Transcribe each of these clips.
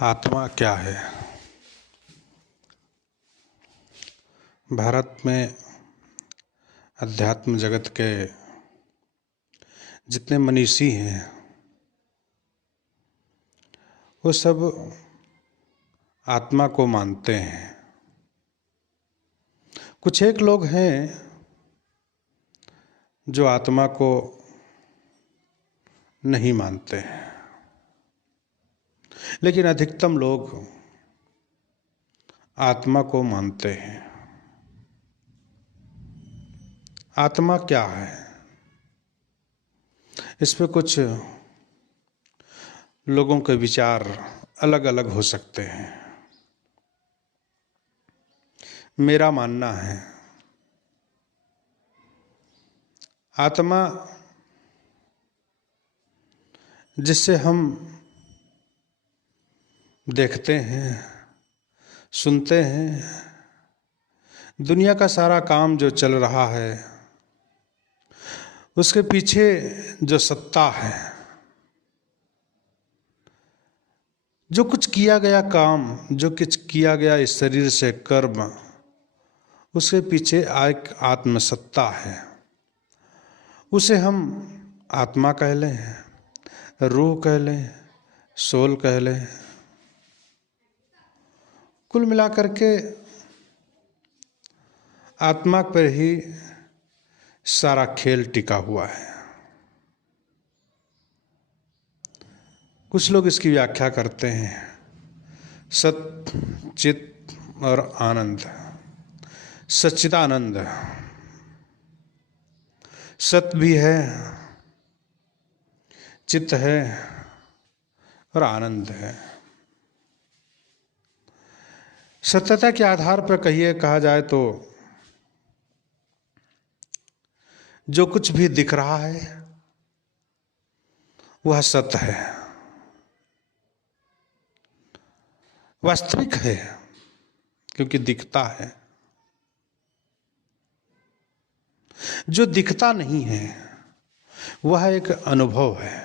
आत्मा क्या है? भारत में अध्यात्म जगत के जितने मनीषी हैं वो सब आत्मा को मानते हैं। कुछ एक लोग हैं जो आत्मा को नहीं मानते हैं, लेकिन अधिकतम लोग आत्मा को मानते हैं। आत्मा क्या है, इस पे कुछ लोगों के विचार अलग अलग हो सकते हैं। मेरा मानना है आत्मा जिससे हम देखते हैं, सुनते हैं, दुनिया का सारा काम जो चल रहा है उसके पीछे जो सत्ता है, जो कुछ किया गया काम, जो कुछ किया गया इस शरीर से कर्म, उसके पीछे एक आत्मसत्ता है। उसे हम आत्मा कह लें, रूह कह लें, सोल कह लें। कुल मिलाकर के आत्मा पर ही सारा खेल टिका हुआ है। कुछ लोग इसकी व्याख्या करते हैं सत, चित और आनंद। सच्चिदानंद सत भी है, चित्त है और आनंद है। सत्यता के आधार पर कहा जाए तो जो कुछ भी दिख रहा है वह सत्य है, वास्तविक है, क्योंकि दिखता है। जो दिखता नहीं है वह एक अनुभव है।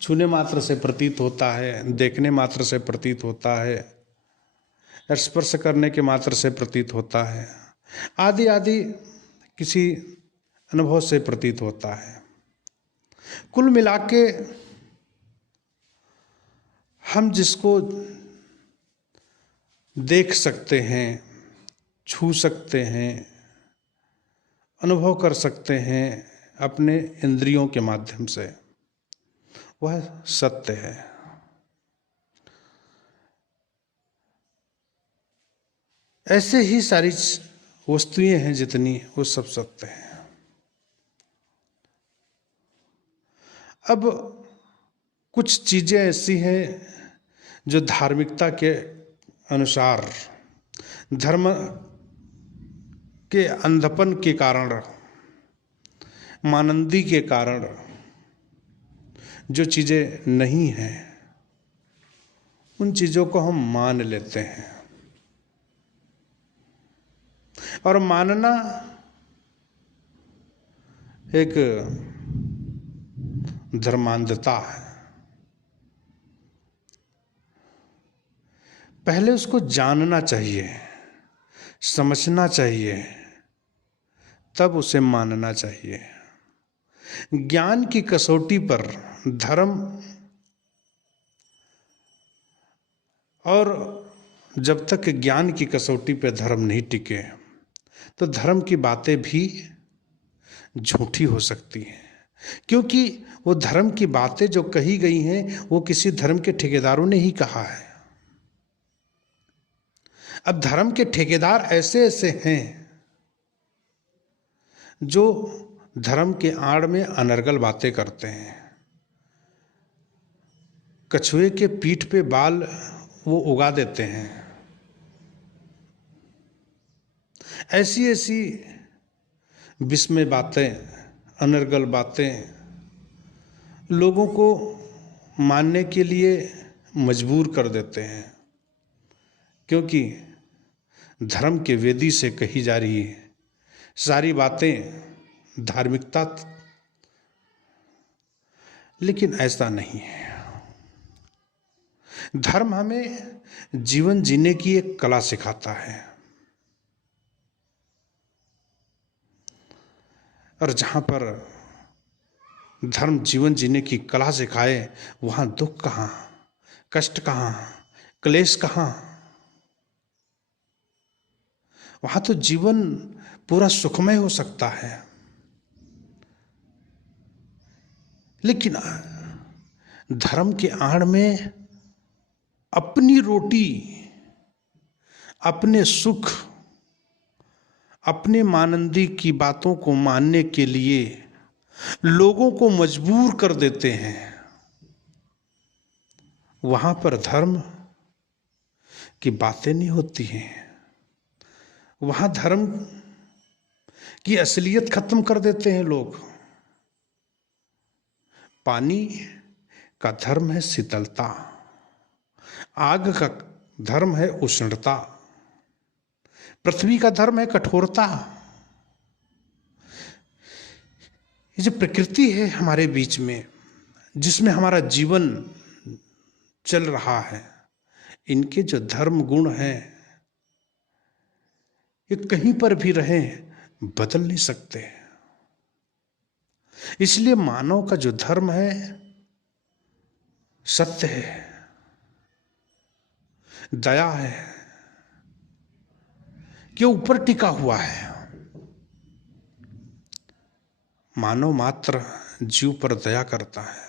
छूने मात्र से प्रतीत होता है, देखने मात्र से प्रतीत होता है, स्पर्श करने के मात्र से प्रतीत होता है, आदि आदि किसी अनुभव से प्रतीत होता है। कुल मिला के हम जिसको देख सकते हैं, छू सकते हैं, अनुभव कर सकते हैं अपने इंद्रियों के माध्यम से, वह सत्य है। ऐसे ही सारी वस्तुएं हैं जितनी, वो सब सत्य हैं। अब कुछ चीजें ऐसी हैं जो धार्मिकता के अनुसार, धर्म के अंधपन के कारण, मानंदी के कारण जो चीजें नहीं हैं उन चीजों को हम मान लेते हैं। और मानना एक धर्मांधता है। पहले उसको जानना चाहिए, समझना चाहिए, तब उसे मानना चाहिए। ज्ञान की कसौटी पर धर्म, और जब तक ज्ञान की कसौटी पर धर्म नहीं टिके तो धर्म की बातें भी झूठी हो सकती हैं, क्योंकि वो धर्म की बातें जो कही गई हैं वो किसी धर्म के ठेकेदारों ने ही कहा है। अब धर्म के ठेकेदार ऐसे ऐसे हैं जो धर्म के आड़ में अनर्गल बातें करते हैं। कछुए के पीठ पे बाल वो उगा देते हैं। ऐसी ऐसी विस्मय बातें, अनर्गल बातें लोगों को मानने के लिए मजबूर कर देते हैं, क्योंकि धर्म के वेदी से कही जा रही सारी बातें धार्मिकता, लेकिन ऐसा नहीं है। धर्म हमें जीवन जीने की एक कला सिखाता है, और जहाँ पर धर्म जीवन जीने की कला सिखाए वहाँ दुख कहाँ, कष्ट कहाँ, क्लेश कहाँ। वहाँ तो जीवन पूरा सुखमय हो सकता है। लेकिन धर्म के आड़ में अपनी रोटी, अपने सुख, अपने मानंदी की बातों को मानने के लिए लोगों को मजबूर कर देते हैं। वहां पर धर्म की बातें नहीं होती हैं। वहां धर्म की असलियत खत्म कर देते हैं लोग। पानी का धर्म है शीतलता, आग का धर्म है उष्णता, पृथ्वी का धर्म है कठोरता। ये जो प्रकृति है हमारे बीच में, जिसमें हमारा जीवन चल रहा है, इनके जो धर्म गुण हैं ये कहीं पर भी रहें बदल नहीं सकते। इसलिए मानव का जो धर्म है सत्य है, दया है, के ऊपर टिका हुआ है। मानव मात्र जीव पर दया करता है,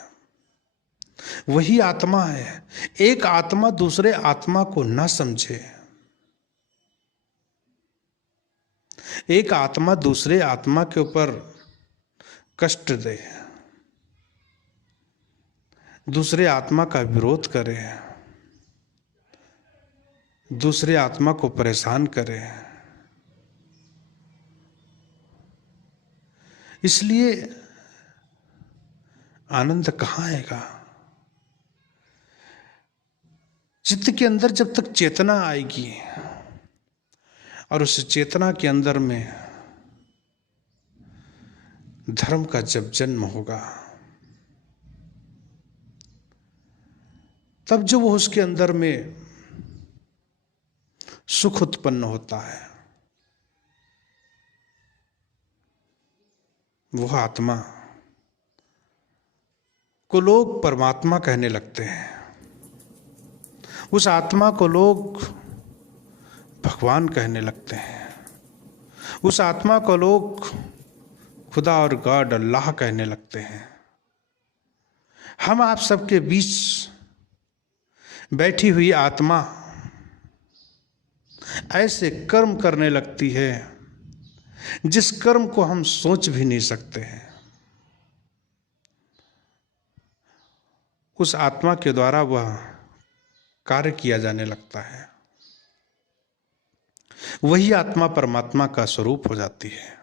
वही आत्मा है। एक आत्मा दूसरे आत्मा को ना समझे, एक आत्मा दूसरे आत्मा के ऊपर कष्ट दे, दूसरे आत्मा का विरोध करे, दूसरे आत्मा को परेशान करे, इसलिए आनंद कहाँ आएगा? चित्त के अंदर जब तक चेतना आएगी और उस चेतना के अंदर में धर्म का जब जन्म होगा, तब जो वो उसके अंदर में सुख उत्पन्न होता है, वह आत्मा को लोग परमात्मा कहने लगते हैं। उस आत्मा को लोग भगवान कहने लगते हैं। उस आत्मा को लोग खुदा और गॉड, अल्लाह कहने लगते हैं। हम आप सबके बीच बैठी हुई आत्मा ऐसे कर्म करने लगती है जिस कर्म को हम सोच भी नहीं सकते हैं। उस आत्मा के द्वारा वह कार्य किया जाने लगता है। वही आत्मा परमात्मा का स्वरूप हो जाती है।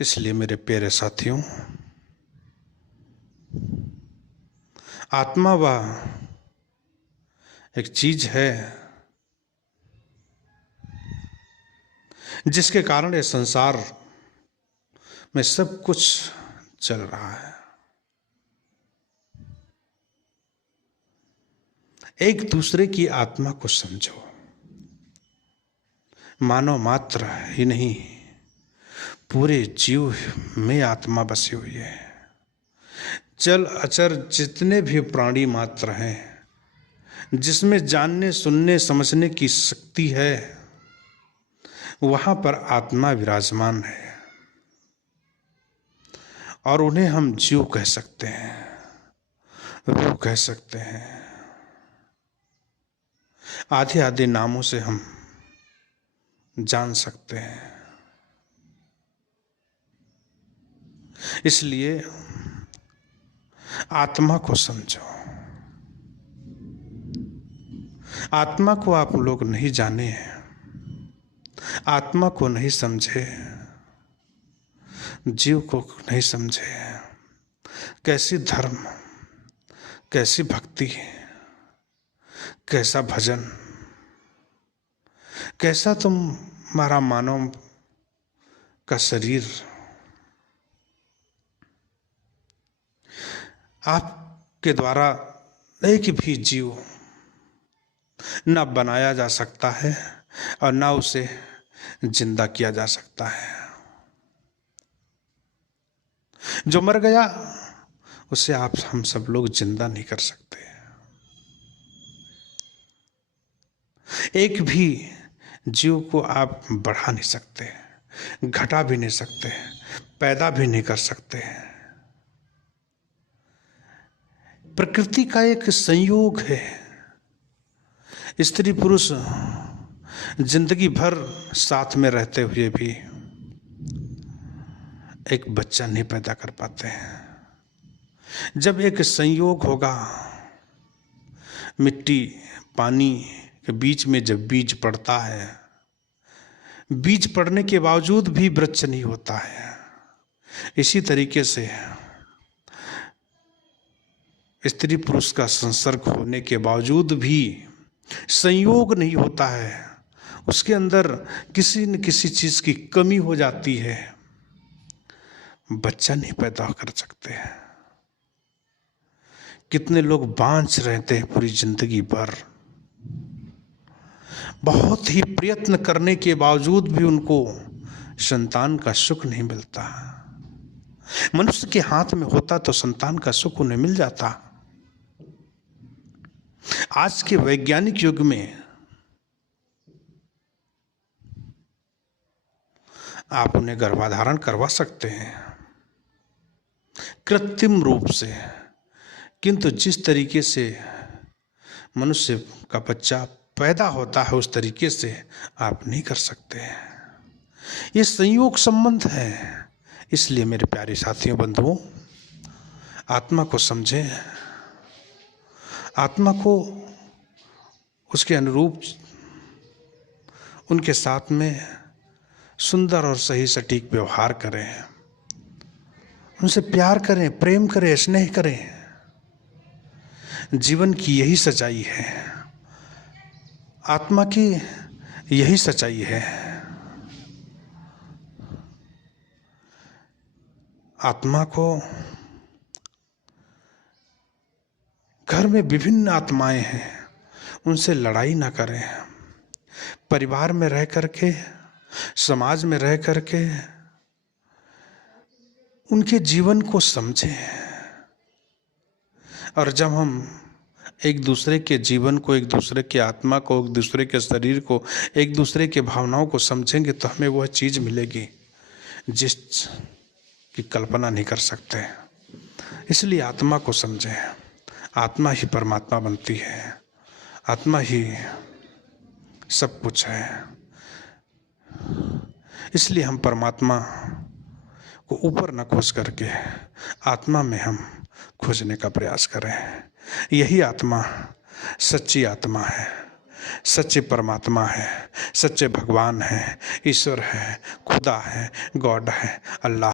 इसलिए मेरे प्यारे साथियों, आत्मा वह एक चीज है जिसके कारण ये संसार में सब कुछ चल रहा है। एक दूसरे की आत्मा को समझो। मानव मात्र ही नहीं, पूरे जीव में आत्मा बसी हुई है। चल अचर जितने भी प्राणी मात्र हैं, जिसमें जानने, सुनने, समझने की शक्ति है, वहां पर आत्मा विराजमान है और उन्हें हम जीव कह सकते हैं, रूह कह सकते हैं। आधे आधे नामों से हम जान सकते हैं। इसलिए आत्मा को समझो। आत्मा को आप लोग नहीं जाने हैं, आत्मा को नहीं समझे, जीव को नहीं समझे, कैसी धर्म, कैसी भक्ति, कैसा भजन, कैसा तुम्हारा मानव का शरीर। आपके द्वारा एक भी जीव न बनाया जा सकता है और न उसे जिंदा किया जा सकता है। जो मर गया उसे हम सब लोग जिंदा नहीं कर सकते। एक भी जीव को आप बढ़ा नहीं सकते, घटा भी नहीं सकते, पैदा भी नहीं कर सकते। प्रकृति का एक संयोग है। स्त्री पुरुष जिंदगी भर साथ में रहते हुए भी एक बच्चा नहीं पैदा कर पाते हैं। जब एक संयोग होगा, मिट्टी पानी के बीच में जब बीज पड़ता है, बीज पड़ने के बावजूद भी वृक्ष नहीं होता है। इसी तरीके से स्त्री पुरुष का संसर्ग होने के बावजूद भी संयोग नहीं होता है, उसके अंदर किसी न किसी चीज की कमी हो जाती है, बच्चा नहीं पैदा कर सकते हैं। कितने लोग बांझ रहते हैं पूरी जिंदगी भर, बहुत ही प्रयत्न करने के बावजूद भी उनको संतान का सुख नहीं मिलता। मनुष्य के हाथ में होता तो संतान का सुख उन्हें मिल जाता। आज के वैज्ञानिक युग में आप उन्हें गर्भाधारण करवा सकते हैं कृत्रिम रूप से, किंतु जिस तरीके से मनुष्य का बच्चा पैदा होता है उस तरीके से आप नहीं कर सकते। ये संयोग संबंध है। इसलिए मेरे प्यारे साथियों बंधुओं, आत्मा को समझें, आत्मा को उसके अनुरूप उनके साथ में सुंदर और सही सटीक व्यवहार करें, उनसे प्यार करें, प्रेम करें, स्नेह करें। जीवन की यही सच्चाई है, आत्मा की यही सच्चाई है। आत्मा को, घर में विभिन्न आत्माएं हैं, उनसे लड़ाई ना करें। परिवार में रह करके, समाज में रह करके उनके जीवन को समझें। और जब हम एक दूसरे के जीवन को, एक दूसरे की आत्मा को, एक दूसरे के शरीर को, एक दूसरे के भावनाओं को समझेंगे तो हमें वह चीज़ मिलेगी जिस की कल्पना नहीं कर सकते। इसलिए आत्मा को समझें। आत्मा ही परमात्मा बनती है, आत्मा ही सब कुछ है। इसलिए हम परमात्मा को ऊपर न खोज करके आत्मा में हम खोजने का प्रयास करें। यही आत्मा सच्ची आत्मा है, सच्चे परमात्मा है, सच्चे भगवान है, ईश्वर है, खुदा है, गॉड है, अल्लाह।